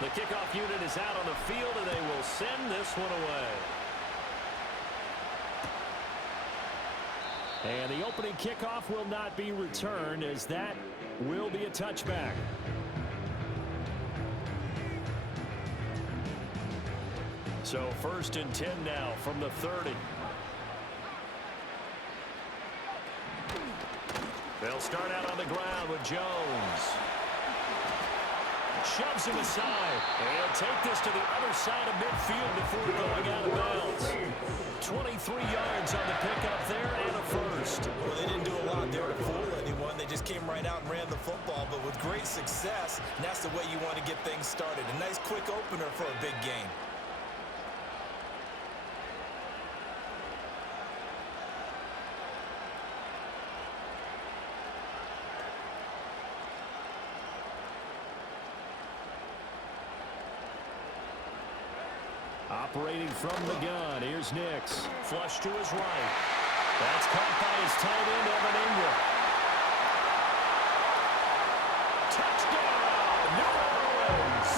The kickoff unit is out on the field, and they will send this one away. And the opening kickoff will not be returned, as that will be a touchback. So 1st and 10 now from the 30. They'll start out on the ground with Jones. Shoves him aside. And he'll take this to the other side of midfield before going out of bounds. 23 yards on the pickup there and a first. Well, they didn't do a lot there to fool anyone. They just came right out and ran the football, but with great success, and that's the way you want to get things started. A nice quick opener for a big game. Operating from the gun, here's Nix. Flush to his right. That's caught by his tight end, Evan Ingram. Touchdown, New Orleans!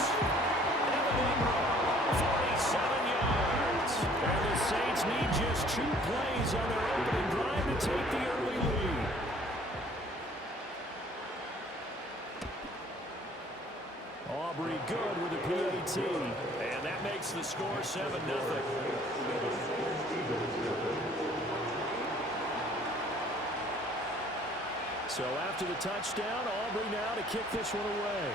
Evan Ingram, 47 yards. And the Saints need just 2 plays on their opening drive to take the early lead. Aubrey good with a PAT. And that makes the score 7-0. So after the touchdown, Aubrey now to kick this one away.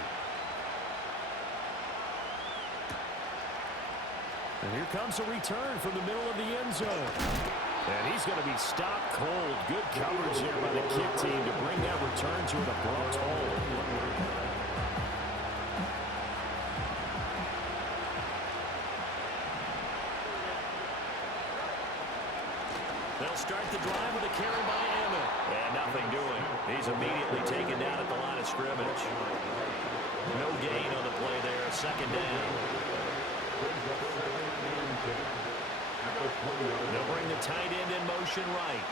And here comes a return from the middle of the end zone. And he's going to be stopped cold. Good coverage there by the kick team to bring that return to an abrupt halt. They'll start the drive with a carry by Emmett. And nothing doing. He's immediately taken down at the line of scrimmage. No gain on the play there. 2nd down. They'll bring the tight end in motion right.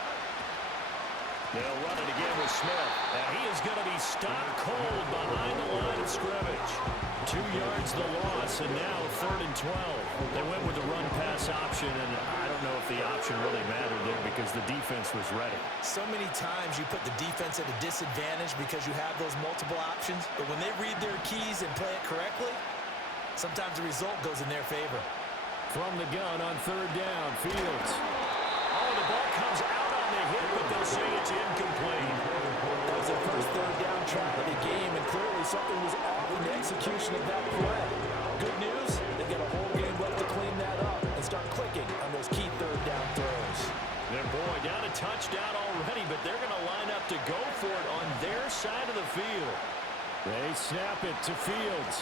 They'll run it again with Smith. And he is going to be stopped cold behind the line of scrimmage. 2 yards the loss, and now 3rd and 12. They went with the run-pass option, and I don't know if the option really mattered there because the defense was ready. So many times you put the defense at a disadvantage because you have those multiple options, but when they read their keys and play it correctly, sometimes the result goes in their favor. From the gun on 3rd down, Fields. Oh, the ball comes out on the hit, but they'll say it's incomplete. That was their first 3rd down try of the game, and clearly something was off in the execution of that play. Good news, they've got a whole game left to clean that up and start clicking on those key 3rd down throws. Their boy down a touchdown already, but they're going to line up to go for it on their side of the field. They snap it to Fields.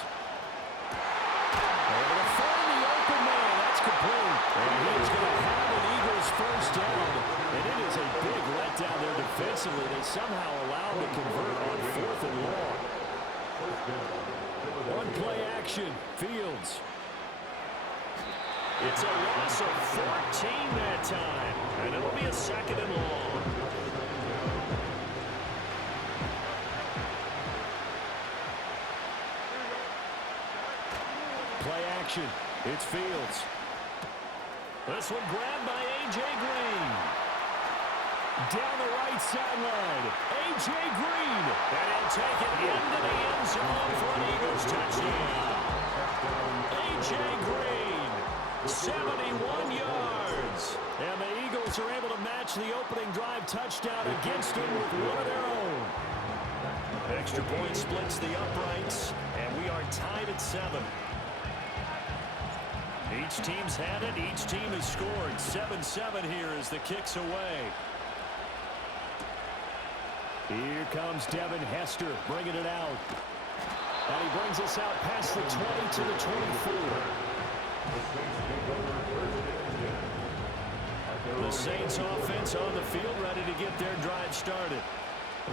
Able to find the open man. That's complete. And he's going to have an Eagles first down. And it is a big letdown there defensively. They somehow allowed to convert on 4th and long. One play action. Fields. It's a loss of 14 that time. And it'll be a 2nd and long. Play action. It's Fields. This one grabbed by A.J. Green. Down the right sideline. A.J. Green. And he'll take it into the end zone for an Eagles touchdown. A.J. Green. 71 yards. And the Eagles are able to match the opening drive touchdown against them with one of their own. Extra point splits the uprights. And we are tied at 7. Each team's had it. Each team has scored. 7-7 here as the kick's away. Here comes Devin Hester bringing it out. And he brings us out past the 20 to the 24. The Saints offense on the field ready to get their drive started.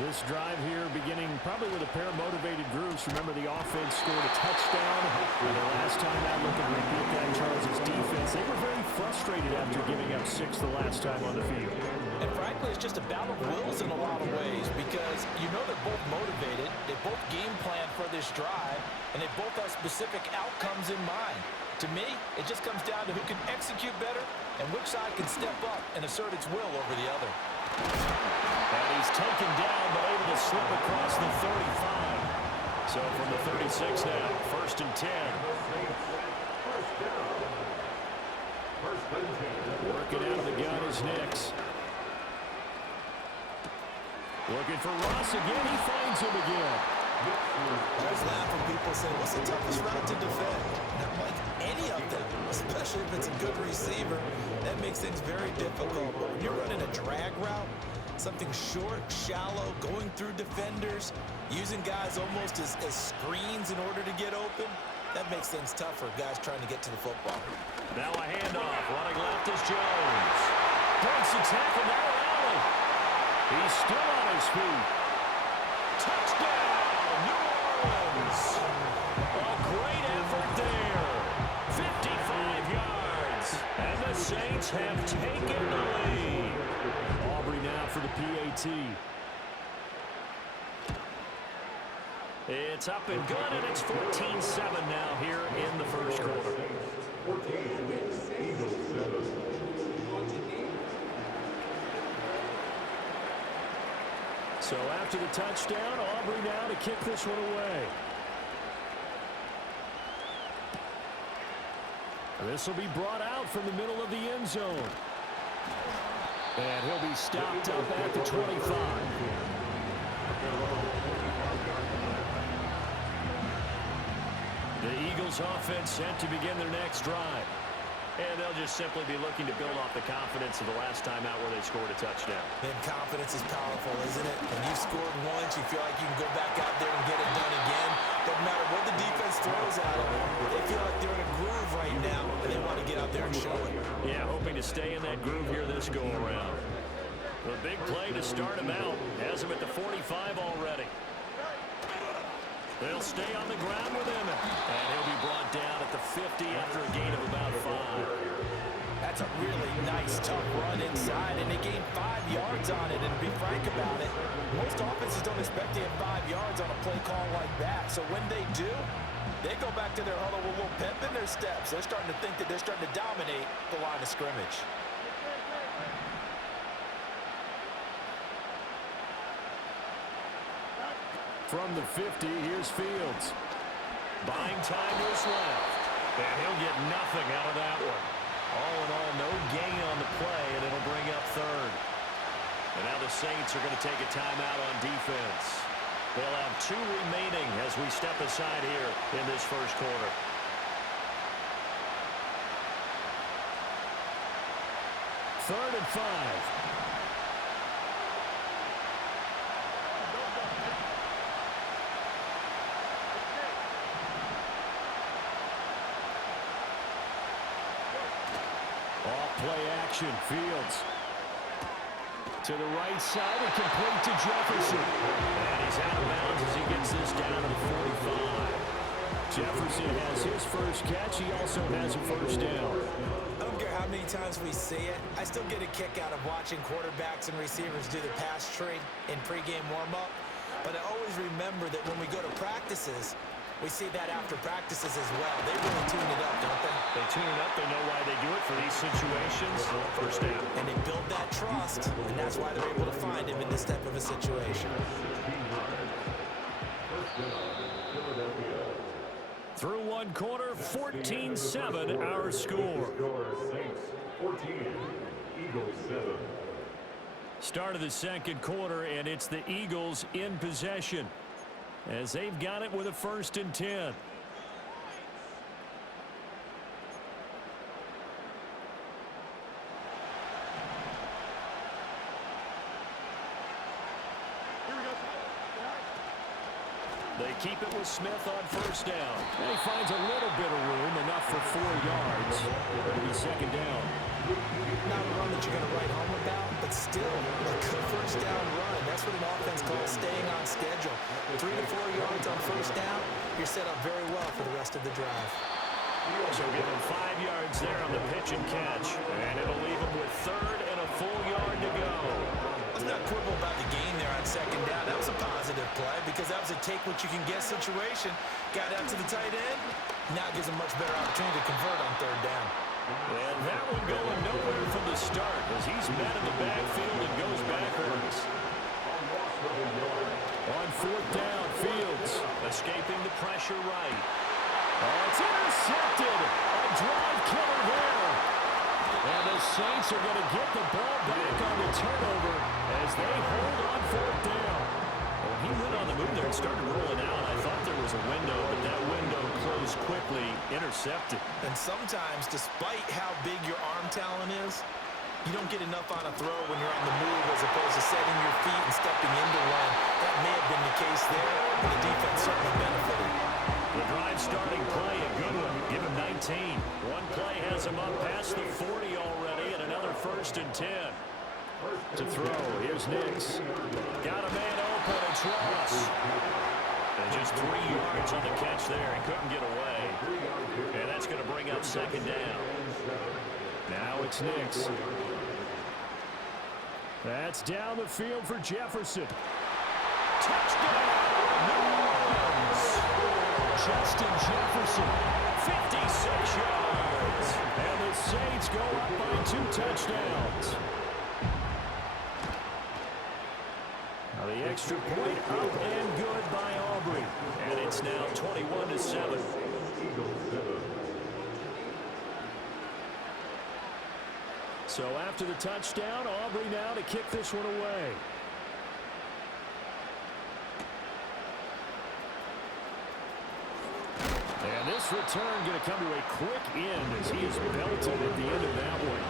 This drive here beginning probably with a pair of motivated groups. Remember, the offense scored a touchdown. And the last time out, looking to repeat that, Charles' defense, they were very frustrated after giving up 6 the last time on the field. And frankly, it's just a battle of wills in a lot of ways because you know they're both motivated. They both game plan for this drive, and they both have specific outcomes in mind. To me, it just comes down to who can execute better and which side can step up and assert its will over the other. And he's taken down, but able to slip across the 35. So from the 36 now, 1st and 10. Working out of the gun is Nix. Looking for Ross again. He finds him again. I always laugh when people say, what's the toughest route to defend? Not like any of them, especially if it's a good receiver. That makes things very difficult. But when you're running a drag route, something short, shallow, going through defenders, using guys almost as screens in order to get open, that makes things tough for guys trying to get to the football. Now a handoff. Running left is Jones. Breaks the tackle. Now Allen. He's still on his feet. Touchdown, New Orleans. A great effort there. 55 yards. And the Saints have taken the lead. Aubrey now for the PAT. It's up and good, and it's 14-7 now here in the first quarter. So after the touchdown, Aubrey now to kick this one away. This will be brought out from the middle of the end zone. And he'll be stopped up at the 25. The Eagles offense set to begin their next drive. And they'll just simply be looking to build off the confidence of the last time out where they scored a touchdown. And confidence is powerful, isn't it? When you've scored once, you feel like you can go back out there and get it done again. Doesn't matter what the defense throws at them. They feel like they're in a groove right now, and they want to get out there and show it. Yeah, hoping to stay in that groove here this go-around. The big play to start him out. Has him at the 45 already. They'll stay on the ground with him. And he'll be brought down at the 50 after a gain of about 5. That's a really nice, tough run inside, and they gained 5 yards on it. And to be frank about it, most offenses don't expect to have 5 yards on a play call like that. So when they do, they go back to their huddle with a little pep in their steps. They're starting to think that they're starting to dominate the line of scrimmage. From the 50, here's Fields. Buying time to his left. And he'll get nothing out of that one. All in all, no gain on the play, and it'll bring up 3rd. And now the Saints are going to take a timeout on defense. They'll have 2 remaining as we step aside here in this first quarter. Third and 5. Play action, Fields. To the right side and complete to Jefferson. And he's out of bounds as he gets this down to the 45. Jefferson has his first catch. He also has a first down. I don't care how many times we see it. I still get a kick out of watching quarterbacks and receivers do the pass tree in pregame warm-up. But I always remember that when we go to practices, we see that after practices as well. They really tune it up, don't they? They tune it up. They know why they do it for these situations. First down. And they build that trust, and that's why they're able to find him in this type of a situation. Through one quarter, 14-7 our score. 14, Eagles 7. Start of the second quarter, and it's the Eagles in possession as they've got it with a 1st and 10. They keep it with Smith on first down. And he finds a little bit of room, enough for 4 yards. It'll be second down. Not a run that you're going to write home about, but still a good first down run. That's what an offense calls staying on schedule. 3 to 4 yards on first down, you're set up very well for the rest of the drive. So give him 5 yards there on the pitch and catch. And it'll leave him with 3rd and a full yard to go. Let's let's not quibble about the game there on second down. That was a positive play because that was a take-what-you-can-get situation. Got out to the tight end. Now gives him much better opportunity to convert on third down. And that one going nowhere from the start as he's met in the backfield and goes backwards. On fourth down, Fields escaping the pressure right. Oh, it's intercepted. A drive killer there. And the Saints are going to get the ball back on the turnover as they hold on fourth down. Well, he went on the move there and started rolling out. I thought there was a window, but that window closed quickly, intercepted. And sometimes, despite how big your arm talent is, you don't get enough on a throw when you're on the move as opposed to setting your feet and stepping into one. That may have been the case there, and the defense certainly benefited. The drive starting play, a good one. Give him 19. One play has him up past the 40 already, and another 1st and 10. To throw, here's Nix. Got a man open, it's Ross. And just 3 yards on the catch there. He couldn't get away. And that's going to bring up second down. Now it's Nix. That's down the field for Jefferson. Touchdown! New Orleans! Justin Jefferson, 56 yards. And the Saints go up by 2 touchdowns. Now the extra point up and good by Aubrey. And it's now 21-7. So after the touchdown, Aubrey now to kick this one away. And this return going to come to a quick end as he is belted at the end of that one.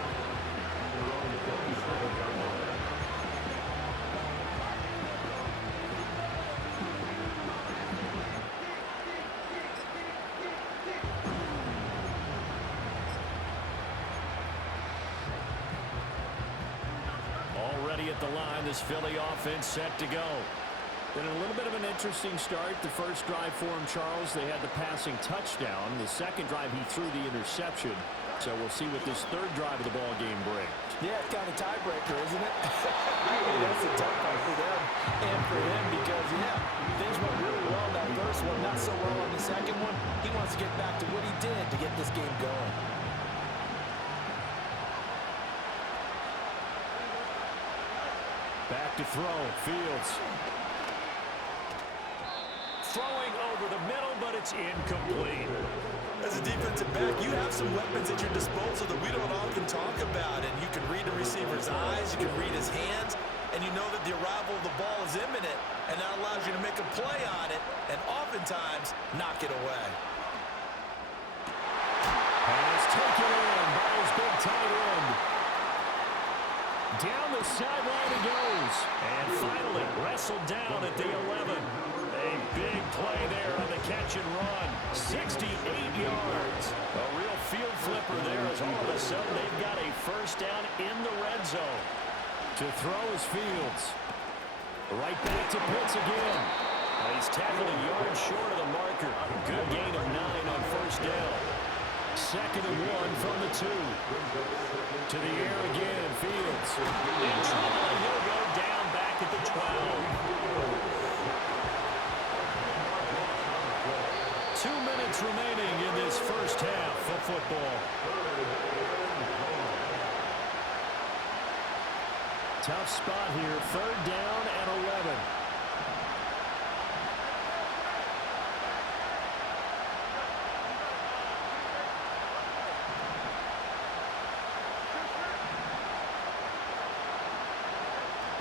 Already at the line, this Philly offense set to go. Been a little bit of an interesting start. The first drive for him, Charles, they had the passing touchdown. The second drive, he threw the interception. So we'll see what this third drive of the ball game brings. Yeah, it's kind of a tiebreaker, isn't it? That's a tough one for them and for him because, yeah, things went really well in that first one, not so well on the second one. He wants to get back to what he did to get this game going. Back to throw, Fields. Throwing over the middle, but it's incomplete. As a defensive back, you have some weapons at your disposal that we don't often talk about. And you can read the receiver's eyes, you can read his hands, and you know that the arrival of the ball is imminent. And that allows you to make a play on it and oftentimes knock it away. And it's taken in by his big tight end. Down the sideline he goes. And finally wrestled down at the 11. A big play there on the catch and run. 68 yards. A real field flipper there as all of a sudden they've got a first down in the red zone. To throw is Fields. Right back to Pitts again. He's tackled a yard short of the marker. Good gain of 9 on first down. 2nd and 1 from the 2. To the air again, Fields. In trouble, and he'll go down back at the 12. 2 minutes remaining in this first half of football. Tough spot here, 3rd down and 11.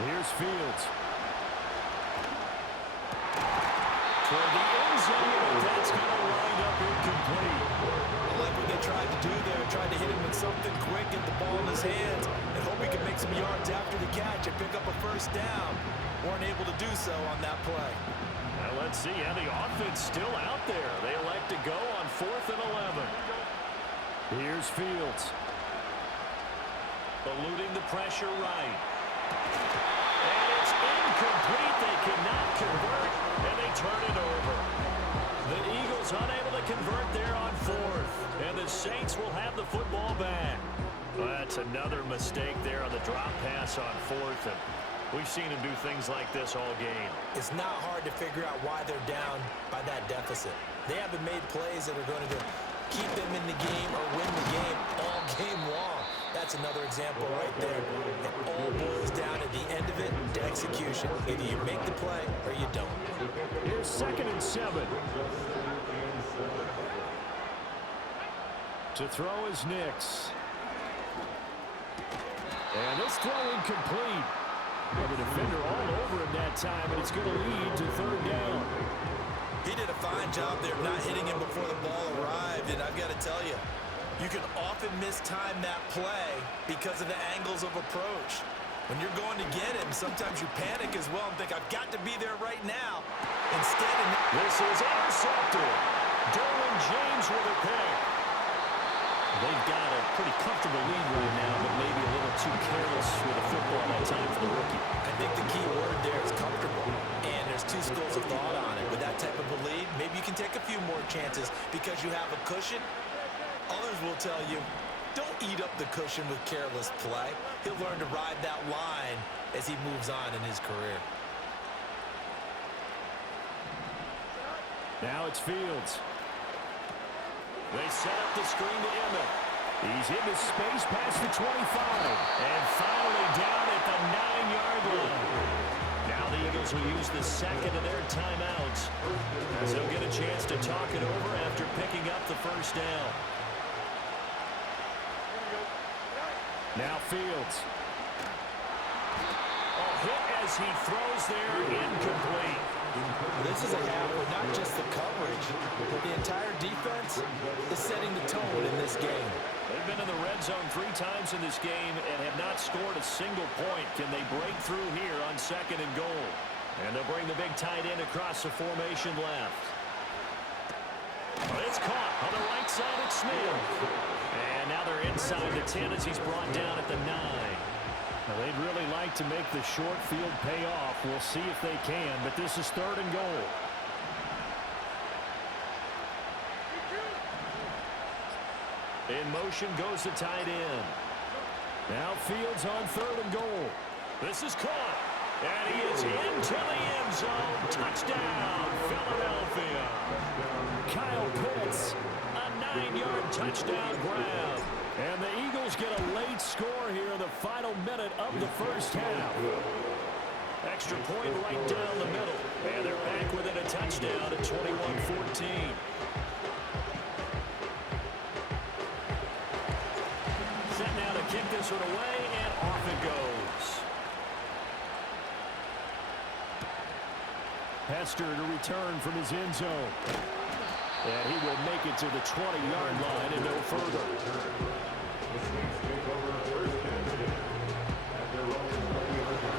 Here's Fields. Toward the end zone, but that's going to wind up incomplete. I like what they tried to do there, tried to hit him with something quick, get the ball in his hands, and hope he could make some yards after the catch and pick up a first down. Weren't able to do so on that play. Now let's see, and the offense still out there. They elect to go on 4th and 11. Here's Fields. Eluding the pressure right. And it's incomplete. They cannot convert, and they turn it over. The Eagles unable to convert there on 4th, and the Saints will have the football back. Well, that's another mistake there on the drop pass on 4th, and We've seen him do things like this all game. It's not hard to figure out why they're down by that deficit. They haven't made plays that are going to keep them in the game or win the game all game long. That's another example right there. It all boils down at the end of it to execution. Either you make the play or you don't. Here's 2nd and 7. To throw is Nix. And this throw incomplete. Well, the defender all over him that time, and it's going to lead to 3rd down. He did a fine job there not hitting him before the ball arrived, and I've got to tell you, you can often mistime that play because of the angles of approach. When you're going to get him, sometimes you panic as well and think, I've got to be there right now. Instead, this is intercepted. Derwin James with a pick. They've got a pretty comfortable lead right now, but maybe a little too careless with the football that time for the rookie. I think the key word there is comfortable, and there's two schools of thought on it. With that type of a lead, maybe you can take a few more chances because you have a cushion. Others will tell you, don't eat up the cushion with careless play. He'll learn to ride that line as he moves on in his career. Now it's Fields. They set up the screen to Emmett. He's into space past the 25. And finally down at the 9-yard line. Now the Eagles will use the second of their timeouts, as they'll get a chance to talk it over after picking up the 1st down. Now Fields. A hit as he throws there, incomplete. This is a half where not just the coverage, but the entire defense is setting the tone in this game. They've been in the red zone 3 times in this game and have not scored a single point. Can they break through here on 2nd and goal? And they'll bring the big tight end across the formation left. But it's caught on the right side of Smith. And now they're inside the 10 as he's brought down at the 9. Now they'd really like to make the short field pay off. We'll see if they can, but this is 3rd and goal. In motion goes the tight end. Now Fields on 3rd and goal. This is caught. And he is into the end zone. Touchdown, Philadelphia. Kyle Pitts, a 9-yard touchdown grab. And the Eagles get a late score here in the final minute of the 1st half. Extra point right down the middle. And they're back within a touchdown at 21-14. Set now to kick this one away, and off it goes. Hester to return from his end zone. And he will make it to the 20-yard line and no further.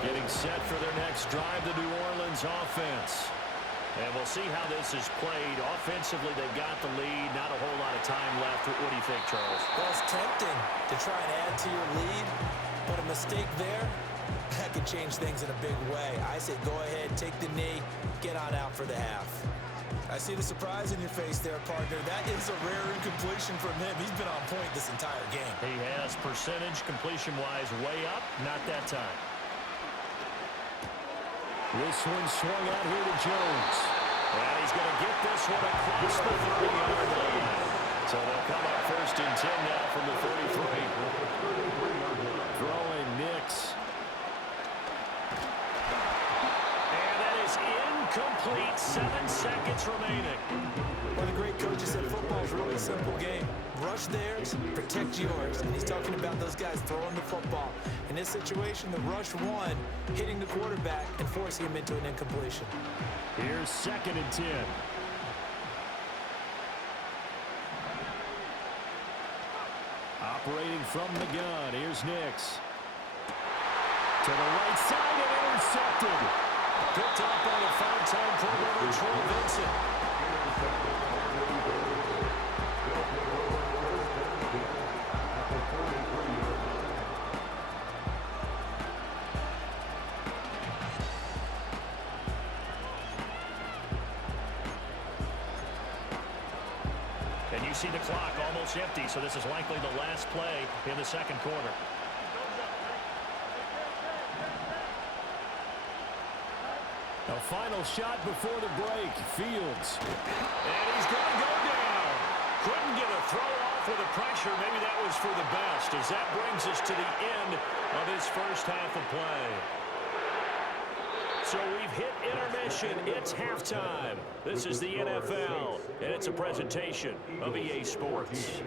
Getting set for their next drive, the New Orleans offense. And we'll see how this is played. Offensively, they've got the lead. Not a whole lot of time left. What do you think, Charles? Well, it's tempting to try and add to your lead, but a mistake there, that could change things in a big way. I say go ahead, take the knee, get on out for the half. I see the surprise in your face there, partner. That is a rare incompletion from him. He's been on point this entire game. He has. Percentage, completion-wise, way up. Not that time. This one swung out here to Jones. And he's going to get this one across the 30-yard line. So they'll come up 1st and 10 now from the 33. Throwing Nix. And that is incomplete. 7 seconds remaining. One of the great coaches said football's a really simple game. Rush theirs, protect yours. And he's talking about those guys throwing the football. In this situation, the rush one, hitting the quarterback and forcing him into an incompletion. Here's 2nd and 10. Operating from the gun, here's Nix. To the right side and intercepted. Picked up by the 5-time Pro Bowler Troy Vincent. And you see the clock almost empty, so this is likely the last play in the 2nd quarter. A final shot before the break. Fields. And he's going to go down. Couldn't get a throw off with the pressure. Maybe that was for the best, as that brings us to the end of his first half of play. So we've hit intermission. It's halftime. This is the NFL, and it's a presentation of EA Sports.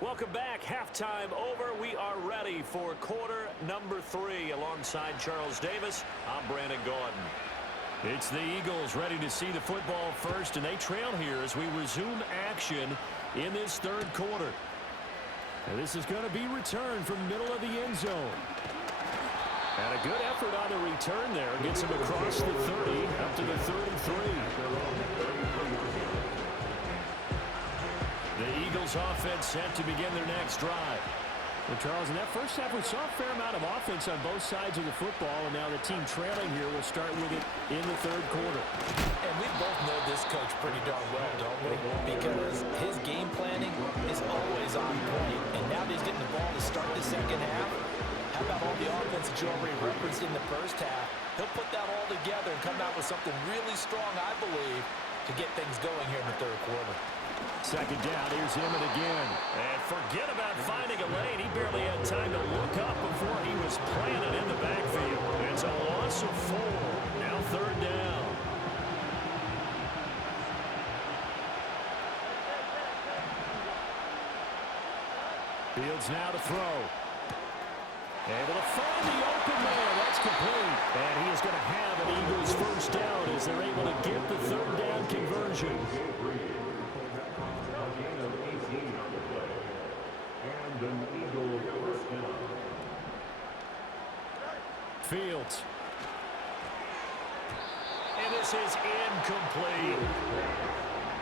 Welcome back. Halftime over. We are ready for quarter number 3. Alongside Charles Davis, I'm Brandon Gaudin. It's the Eagles ready to see the football first, and they trail here as we resume action in this third quarter. And this is going to be returned from the middle of the end zone. And a good effort on the return there. Gets him across the 30 up to the 33. The Eagles offense set to begin their next drive. Well, Charles, in that first half, we saw a fair amount of offense on both sides of the football, and now the team trailing here will start with it in the third quarter. And we both know this coach pretty darn well, don't we? Because his game planning is always on point, and now that he's getting the ball to start the second half, how about all the offense that you already referenced in the first half? He'll put that all together and come out with something really strong, I believe, to get things going here in the third quarter. Second down, here's Emmett again. And forget about finding a lane. He barely had time to look up before he was planted in the backfield. It's a loss of 4. Now third down. Fields now to throw. Able to find the open man. That's complete. And he is going to have an Eagles first down as they're able to get the third down conversion. Fields. And this is incomplete.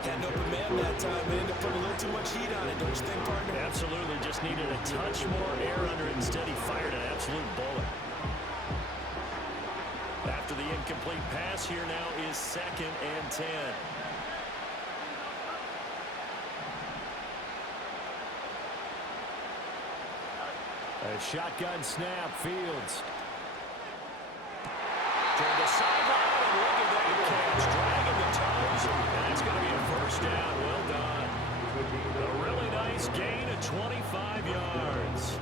Had an open man that time, but ended up putting a little too much heat on it, don't you think, partner? Absolutely. Just needed a touch more air under it. Instead, he fired an absolute bullet. After the incomplete pass, here now is 2nd and 10. A shotgun snap. Fields. Toward the sideline, and look at that catch. Dragging the toes. That's going to be a first down. Well done. A really nice gain of 25 yards.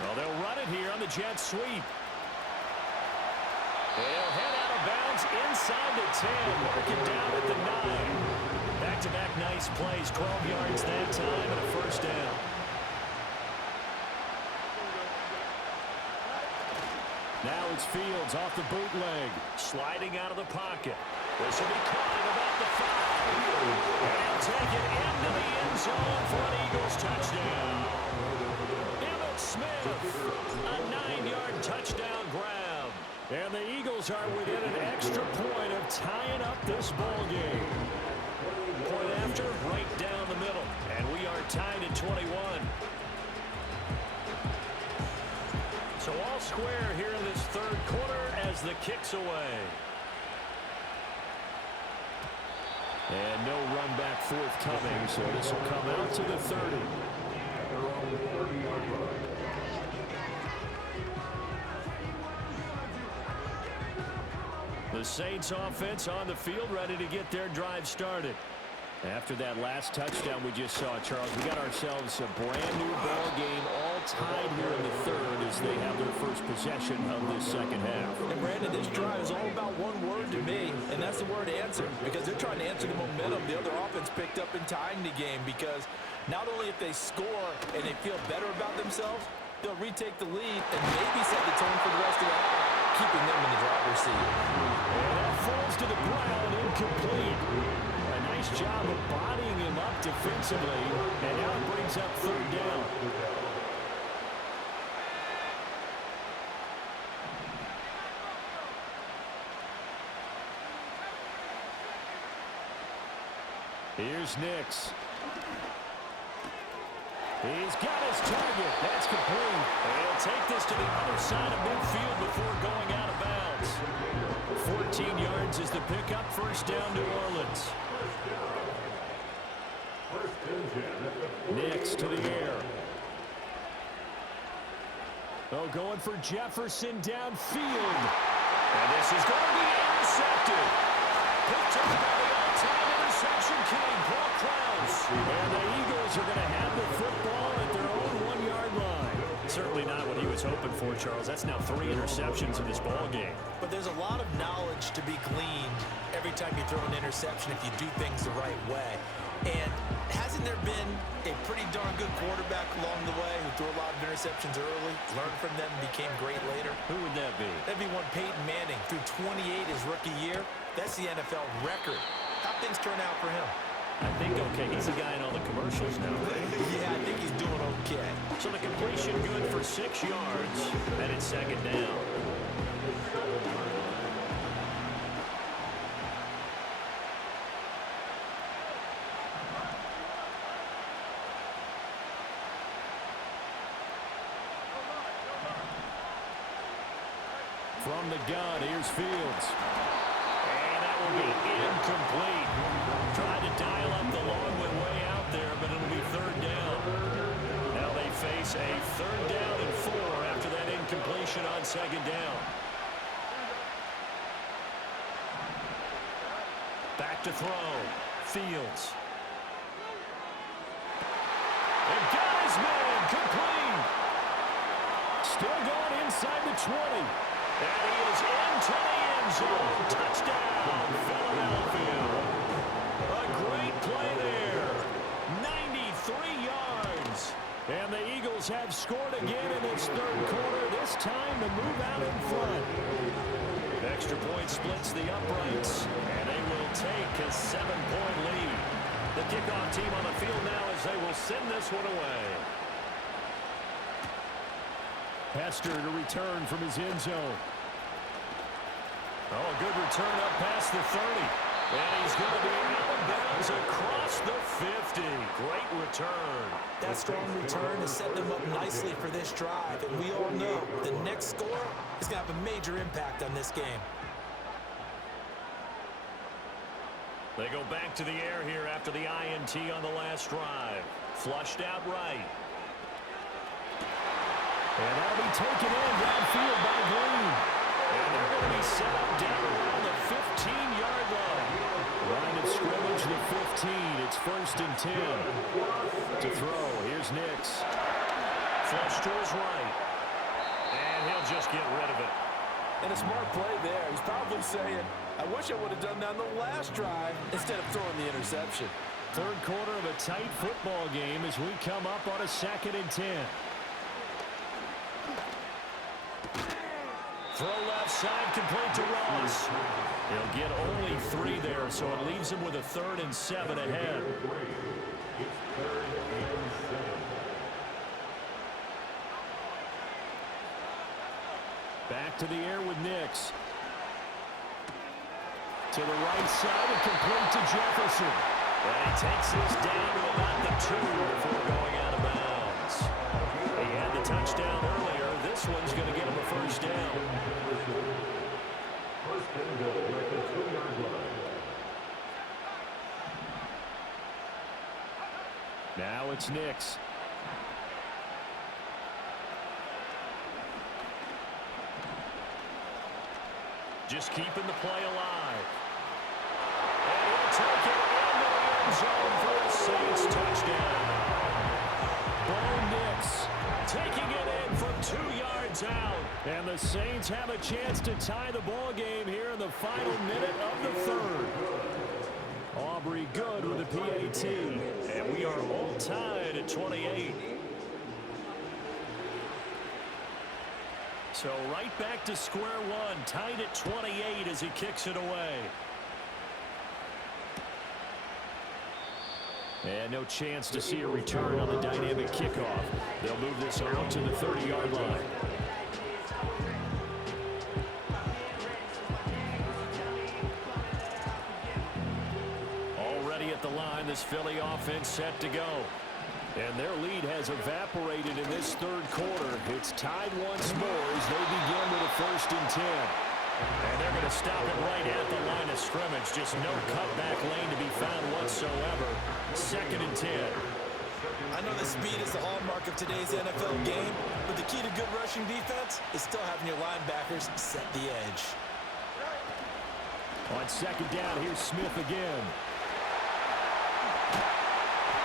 Well, they'll run it here on the jet sweep. They'll head out of bounds inside the 10, marking down at the 9. Back-to-back nice plays, 12 yards that time, and a first down. Now it's Fields off the bootleg, sliding out of the pocket. This will be caught at about the 5. And he'll take it into the end zone for an Eagles touchdown. Emmitt Smith, a 9-yard touchdown grab. And the Eagles are within an extra point of tying up this ball game. Point after, right down the middle. And we are tied at 21. So all square here in this third quarter as the kick's away. And no run back forthcoming, so this will come out to the 30. The Saints offense on the field ready to get their drive started. After that last touchdown we just saw, Charles, we got ourselves a brand new ball game, all tied here in the third as they have their first possession of this second half. And Brandon, this drive is all about one word to me, and that's the word answer, because they're trying to answer the momentum the other offense picked up in tying the game, because not only if they score and they feel better about themselves, they'll retake the lead and maybe set the tone for the rest of the half, keeping them in the driver's seat. And that falls to the ground, incomplete. A nice job of bodying him up defensively, and now it brings up third down. Here's Nix. He's got his target. That's complete. He'll take this to the other side of midfield before going out of bounds. 14 yards is the pickup. First down, New Orleans. Next to the air. Oh, going for Jefferson downfield. And this is going to be intercepted. Picked up by the all-time interception king, Paul Krause. And the Eagles are going to have the football at their own 1-yard line. Certainly not what he was hoping for, Charles. That's now 3 interceptions in this ball game. But there's a lot of knowledge to be gleaned every time you throw an interception if you do things the right way. And hasn't there been a pretty darn good quarterback along the way who threw a lot of interceptions early, learned from them, and became great later? Who would that be? That'd be one Peyton Manning. Threw 28 his rookie year. That's the NFL record. How'd things turn out for him? I think okay. He's the guy in all the commercials now, right? Yeah, I think he's doing okay. So the completion good for 6 yards, and it's second down. From the gun, here's Fields. And that will be incomplete. Tried to dial up the long way out there, but it'll be third down. Now they face a third down and 4 after that incompletion on second down. Back to throw. Fields. And got his man. Complete. Still going inside the 20. And he is into the end zone. Touchdown, Philadelphia. A great play there. 93 yards. And the Eagles have scored again in this third quarter. This time to move out in front. Extra point splits the uprights. And they will take a 7-point lead. The kickoff team on the field now as they will send this one away. Hester to return from his end zone. Oh, good return up past the 30. And he's going to be out of bounds across the 50. Great return. That strong return has set them up nicely for this drive. And we all know the next score is going to have a major impact on this game. They go back to the air here after the INT on the last drive. Flushed out right. And that'll be taken in downfield by Green. And they're going to be set up down around the 15-yard line. Line of scrimmage, the 15. It's first and 10. To throw, here's Nix. Flush to his right. And he'll just get rid of it. And a smart play there. He's probably saying, I wish I would have done that on the last drive instead of throwing the interception. Third quarter of a tight football game as we come up on a 2nd and 10. Throw left side, complete to Ross. He'll get only 3 there, so it leaves him with a 3rd and 7 ahead. Back to the air with Nix. To the right side and complete to Jefferson. And he takes this down to about the 2 before going out of bounds. He had the touchdown earlier. This one's going to get him a first down. First and goal at the 2-yard line. Now it's Nix. Just keeping the play alive. And he'll take it into the end zone for a Saints touchdown. Bo Nix taking it in from 2 yards out. And the Saints have a chance to tie the ball game here in the final minute of the third. Aubrey good with the PAT. And we are all tied at 28. So right back to square one, tied at 28 as he kicks it away. And no chance to see a return on the dynamic kickoff. They'll move this out to the 30-yard line. Already at the line, this Philly offense set to go. And their lead has evaporated in this third quarter. It's tied once more as they begin with a 1st and 10. And they're going to stop it right at the line of scrimmage. Just no cutback lane to be found whatsoever. 2nd and 10. I know that speed is the hallmark of today's NFL game, but the key to good rushing defense is still having your linebackers set the edge. On 2nd down, here's Smith again.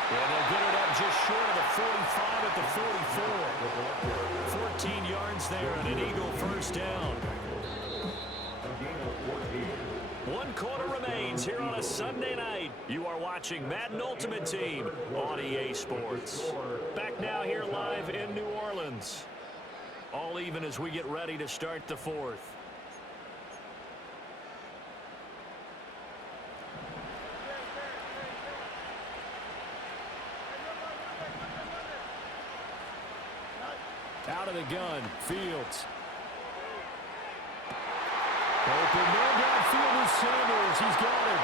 And they'll get it up just short of the 45 at the 44. 14 yards there and an Eagle 1st down. 1 quarter remains here on a Sunday night. You are watching Madden Ultimate Team on EA Sports. Back now here live in New Orleans. All even as we get ready to start the 4th. Out of the gun, Fields. Open man downfield is Sanders. He's got it.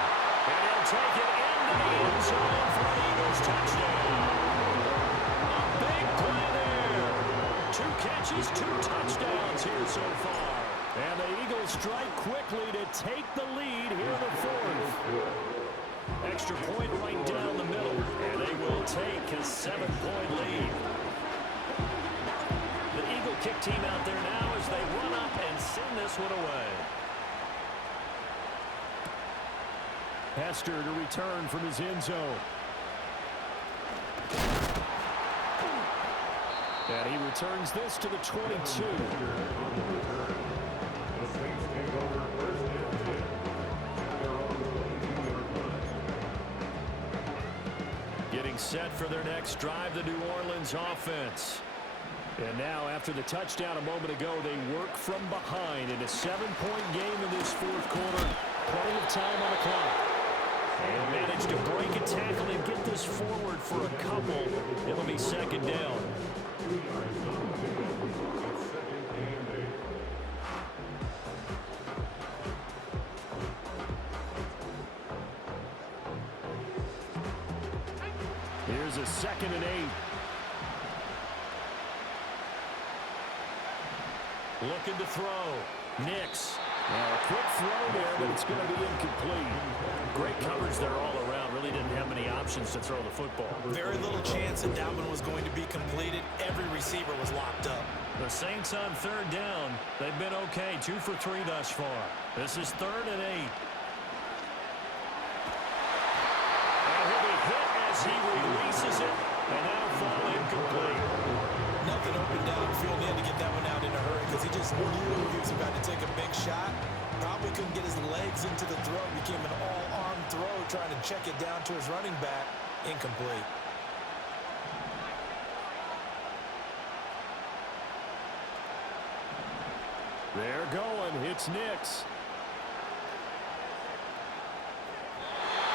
And he'll take it into the end zone for an Eagles touchdown. A big play there. 2 catches, 2 touchdowns here so far. And the Eagles strike quickly to take the lead here in the 4th. Extra point right down the middle. And they will take a 7-point lead. The Eagle kick team out there now as they run up and send this one away. Hester to return from his end zone. And he returns this to the 22. Getting set for their next drive, the New Orleans offense. And now, after the touchdown a moment ago, they work from behind in a 7-point game in this 4th quarter. Plenty of time on the clock. And managed to break a tackle and get this forward for a couple. It'll be 2nd down. Here's a 2nd and 8. Looking to throw. Nix. Now, a quick throw there, but it's going to be incomplete. Great coverage there all around. Really didn't have many options to throw the football. Very little chance that that one was going to be completed. Every receiver was locked up. The Saints on 3rd down. They've been okay. 2 for 3 thus far. This is 3rd and 8. And he'll be hit as he releases it, and that'll fall incomplete. Nothing open downfield. He had to get that one out in a hurry because he just knew he was about to take a big shot. Probably couldn't get his legs into the throw. Became an all-arm throw trying to check it down to his running back. Incomplete. They're going. It's Nix.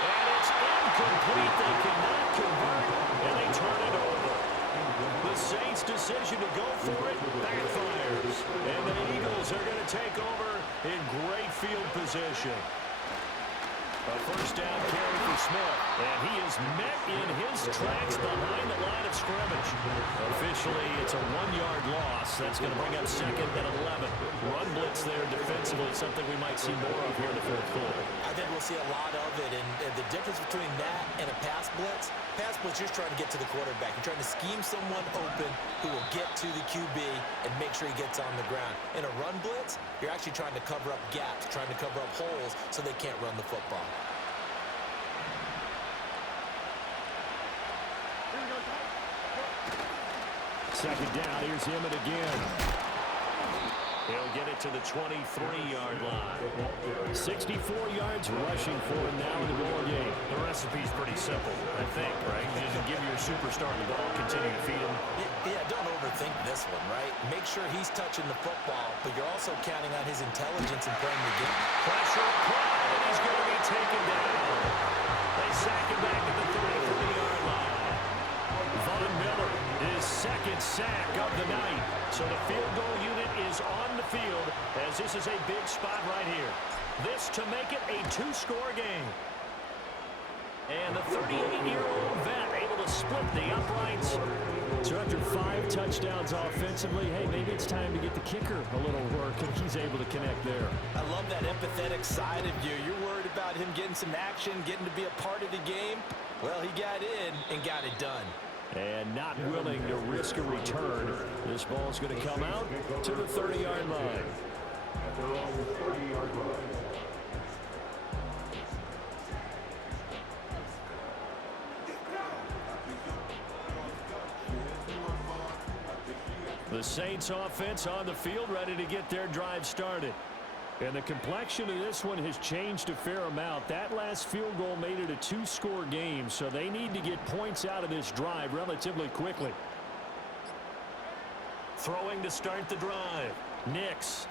And it's incomplete. They cannot convert, and they turn it over. The Saints' decision to go for it backfires. And the Eagles are going to take over in great field position. A 1st down carry for Smith. And he is met in his tracks behind the line of scrimmage. Officially, it's a 1-yard loss. That's going to bring up 2nd and 11. Run blitz there defensively, something we might see more of here in the 4th quarter. I think we'll see a lot of it. And the difference between that and a pass blitz, you're trying to get to the quarterback. You're trying to scheme someone open who will get to the QB and make sure he gets on the ground. In a run blitz, you're actually trying to cover up gaps, trying to cover up holes so they can't run the football. 2nd down, here's him again. He'll get it to the 23-yard line. 64 yards rushing for him now in the ball game. The recipe's pretty simple, I think, right? You just give your superstar the ball, continue to feed him. Yeah, don't overthink this one, right? Make sure he's touching the football, but you're also counting on his intelligence in playing the game. Pressure applied, and he's going to be taken down. They sack him back at the 33-yard line. Von Miller, his 2nd sack of the night. So the field goal unit is on the field as this is a big spot right here. This to make it a 2-score game. And the 38-year-old vet able to split the uprights. So after 5 touchdowns offensively, hey, maybe it's time to get the kicker a little work, and he's able to connect there. I love that empathetic side of you. You're worried about him getting some action, getting to be a part of the game. Well, he got in and got it done. And not willing to risk a return. This ball's going to come out to the 30-yard line. At their own 30-yard line. The Saints offense on the field, ready to get their drive started. And the complexion of this one has changed a fair amount. That last field goal made it a 2-score game, so they need to get points out of this drive relatively quickly. Throwing to start the drive. Nix.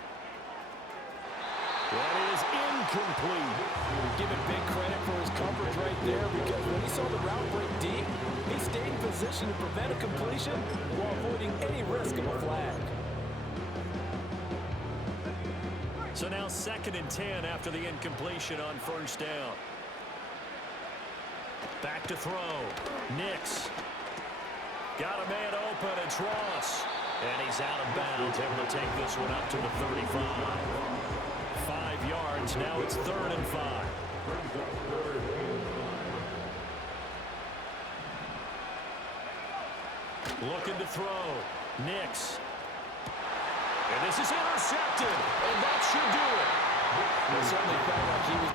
That is incomplete. Give him big credit for his coverage right there, because when he saw the route break deep, he stayed in position to prevent a completion while avoiding any risk of a flag. So now 2nd and 10 after the incompletion on first down. Back to throw. Nix. Got a man open. It's Ross. And he's out of bounds. Able to take this one up to the 35. 5 yards. Now it's 3rd and 5. Looking to throw. Nix. And this is intercepted. And that should do it. It certainly felt like he was